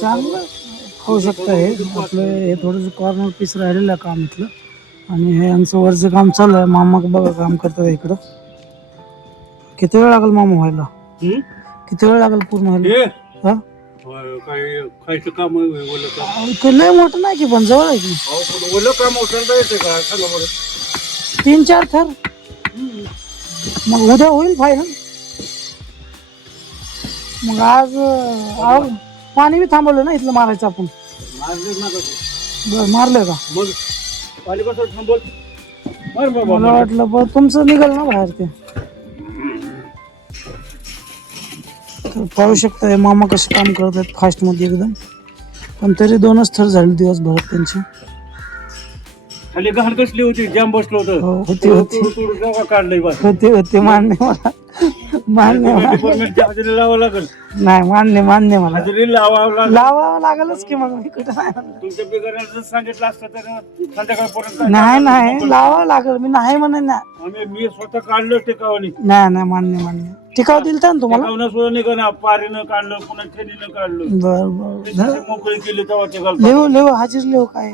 चांगलं खाऊ शकता. हे आपलं हे थोडंसं कॉर्नर पीस राहिलेलं आहे काम इथलं. आणि हे यांचं वरचं काम चालू आहे. मामा बघा काम करतात इकडं. किती वेळ लागेल मामा व्हायला? किती वेळ लागेल पूर्ण व्हायला? हा खायचं काम ओलं काम ते लय मोठं नाही की पण जवळ आहे की. ओलं काम उचलता येते का सांगा बरं. 3-4 थर. मग उद्या होईल फायनल. मग आज पाणी बी थांबवलं ना इथलं मारायचं आपण. मारले ना बरं मारलं का? मग पाणी कसं थांबवल. मार बाबा मला वाटलं पण तुमचं निघाल ना बाहेर ते. तर पाहू शकता मामा कसे काम करत आहेत फास्ट मध्ये एकदम. पण तरी 2च थर झाले दिवसभरात त्यांचे. खाली घाण कसली होती जाम बसलो होतं. होते काढलंय बस होते मान्य मला. मान्य डिपार्टमेंटच्या हजेरी लावावं लागेल. नाही मान्य मला. हजेरी लावावं लागेल. लावावं लागेलच की. मग मी कुठं नाही म्हणलं. तुमच्या बिगाऱ्यानं सांगितलं असतं तर संध्याकाळपर्यंत नाही लावावं लागेल. मी नाही म्हणेन ना. मी स्वतः काढलं टिकावणी. नाही मान्य टिकाव दिल तर तुम्हाला. टिकावणं सुद्धा निघा पारीनं काढलं पुन्हा थेलीनं काढलं. बर मोकळी केली तेव्हा ते घालतो. लेव हाजीर लेव काय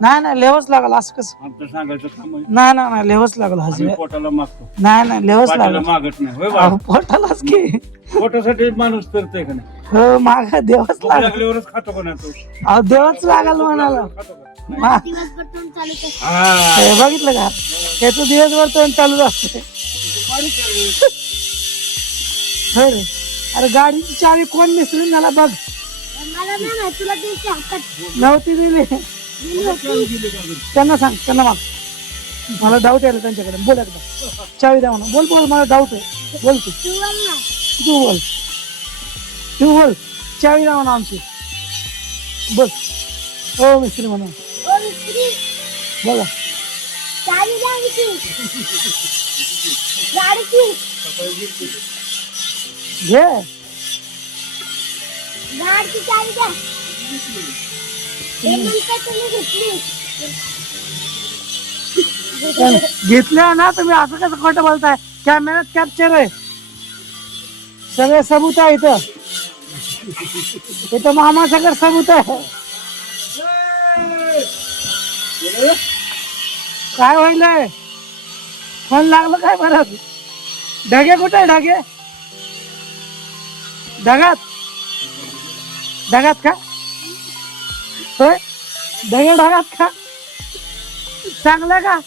नाही लेवच लागल. असं कसं आमचं सांगायचं काम आहे. नाही लेवच लागल हाजीर. पोटाला मागतो नाही लेवच पाटाला लागल. मागत नाही होय बा. पोटालाच की. पोटासाठी माणूस करतोय का नाही. हो माग देवच भूक लागल. लागल्यावरच खातो का नाही तो. अहो देवच लागल म्हणाला. खातो का? हे बघितलं का त्याचं दिवसभर तर चालूच असते. होय रे. अरे गाडीची चावी कोण मिसळून मला बघ. नव्हती दिली. त्यांना सांग त्यांना माग. मला डाऊट आहे त्यांच्याकडे. बोल एकदा चावी द्या म्हणा. बोल मला डाऊट आहे. बोल तू बोल चावी द्या म्हणा आमची. बोल हो मिस्त्री म्हणा. बोला घे. घेतल्या ना तुम्ही. असं कसं खोटं बोलताय. कॅमेऱ्यात कॅप्चर आहे. सगळे सबूत आहे इथं मामा सगळं सबूत आहे. काय होईल फोन लागलं काय परत. ढगे कुठे आहे ढगात का होय. ढगात का चांगलं का.